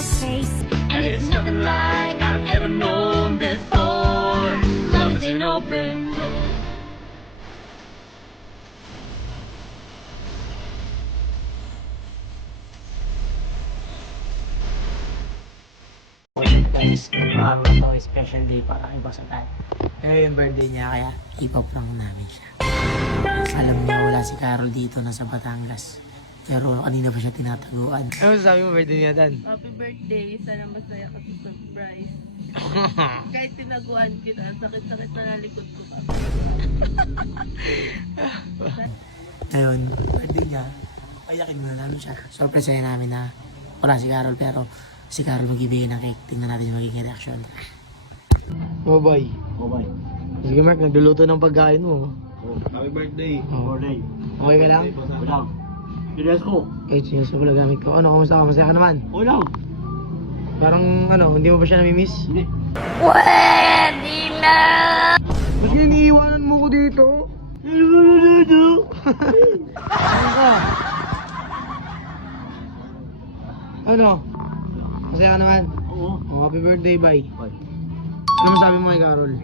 face, and it's nothing like I've ever known before. Love is an open door. Guys, araw na to, special day para kay Boss Atan. Ngayon yung birthday niya, kaya ipaprank namin siya. Alam niya wala si Carol dito, nasa Batangas. Pero kanina pa siya tinataguan. Ano sabi mo birthday niya, Dan? Happy birthday. Sana masaya ka sa surprise. Kahit tinaguan kita, sakit-sakit na nalikod ko ka. Ngayon, birthday niya, payakin muna namin siya. Surprise namin na wala si Carol, pero si Carol mag-ibigay ng cake. Tingnan natin yung magiging reaction. Oh boy. Oh, bye. Sige Mark, nagluluto ng pagkain mo. Oh, happy birthday. Oh. Birthday. Okay ka lang? Walang. Serious ko. Eh, sinuso pala gamit ko. Ano, kamusta ka? Masaya ka naman? Walang. Parang ano, hindi mo ba siya namimiss? Hindi. Pwede na! Ba't iniiwanan mo ko dito? Ano ka? Ano? Masaya ka naman? Oo. Oh, happy birthday, bye. Bye. Ano sabi mo kay Carol?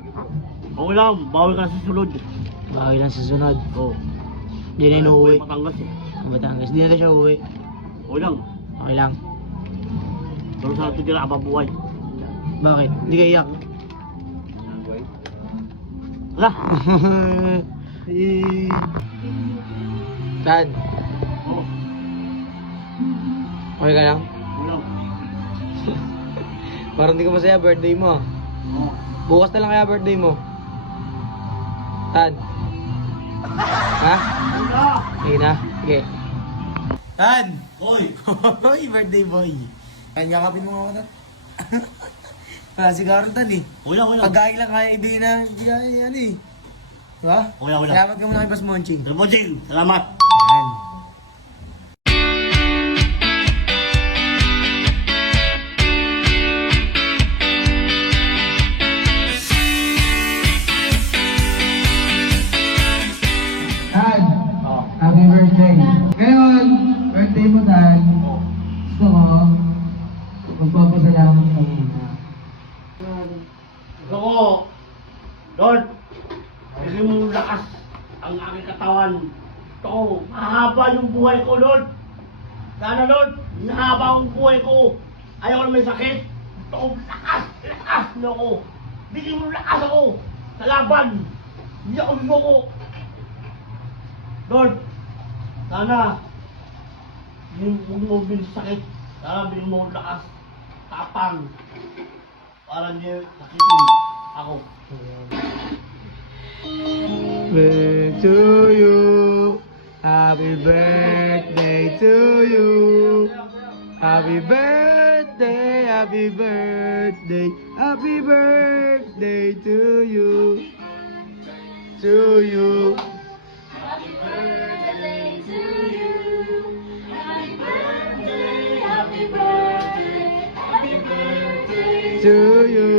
Okay lang. Bawal ka sa sunod. Bakit lang sa sunod? Oo. Hindi na inuuwi. Matangas eh. Ang Batangas. Hindi na siya uuwi. Okay lang. Okay lang. Pero sa atin nila ababuhay. Bakit? Hindi ka iyak? Wala. Saan? Oo. Okay ka lang? Walang. Parang hindi ka masaya birthday mo. Oo. Bukas na lang kaya birthday mo. Tan? Ha? Wala. Sige na. Sige. Tan! Hoy. Hoy, birthday boy. Kanyakapin mo ako na. Wala si Carol Tan eh. Wala. Pagkain lang kaya hindi na. Hindi kaya ano eh. Diba? Wala. Salamat ka muna kay Boss Monching. Salamat. Yan. Dad, happy birthday. Ngayon, birthday mo, Dad. Gusto ko, magpapasalamat ka muna. Gusto ko. Lord. Bigyan mo lakas ang aking katawan. Gusto ko. Mahaba yung buhay ko, Lord. Sana, Lord. Mahaba ang buhay ko. Ayaw ko na may sakit. Gusto ko lakas. Lakas na ako. Bigyan mo lakas ako. Sa laban. Hindi ako biboko. Lord, sana huwag mo bilhin sakit. Sana bilhin mo lakas, tapang, para hindi sakitin ako. Birthday to you. Happy birthday to you. Happy birthday, happy birthday, happy birthday to you. To you. Happy birthday to you. Happy birthday, happy birthday, happy birthday. To you.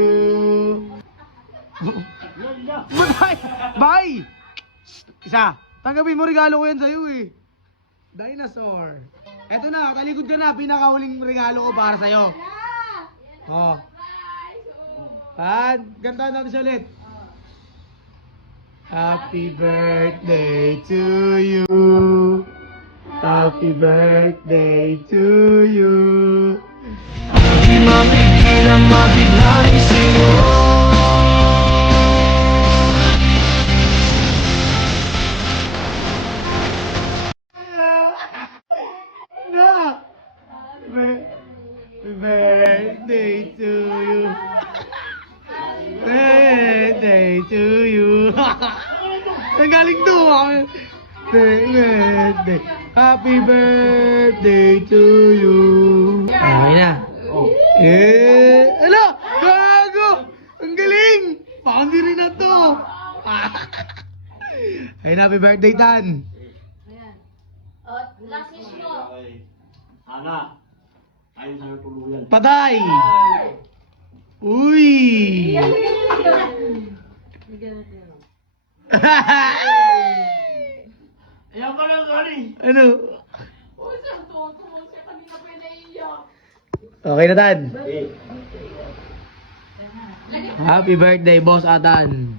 Yan na! Bye! Bye! Isa, tanggapin mo regalo ko yan sa'yo eh. Dinosaur. Eto na, talikod ka na. Pinakahuling regalo ko para sa'yo. Oh. Ganda natin siya ulit. Happy birthday to you. Happy birthday to you. Di mapigilan, mabiglang isimo. Happy birthday to you. Birthday to you. Ang galing to. Birthday. Happy birthday to you. Okay na. Oh. Ala! Gago! Ang galing! Boundary na to! Ayun, happy birthday, Tan! Last wish mo. Sana, tayo sana tuluyan. Patay! Uy! Ayan ka lang, Gary. Ano? Okay na, Tan. Eh, Happy birthday, Boss Atan.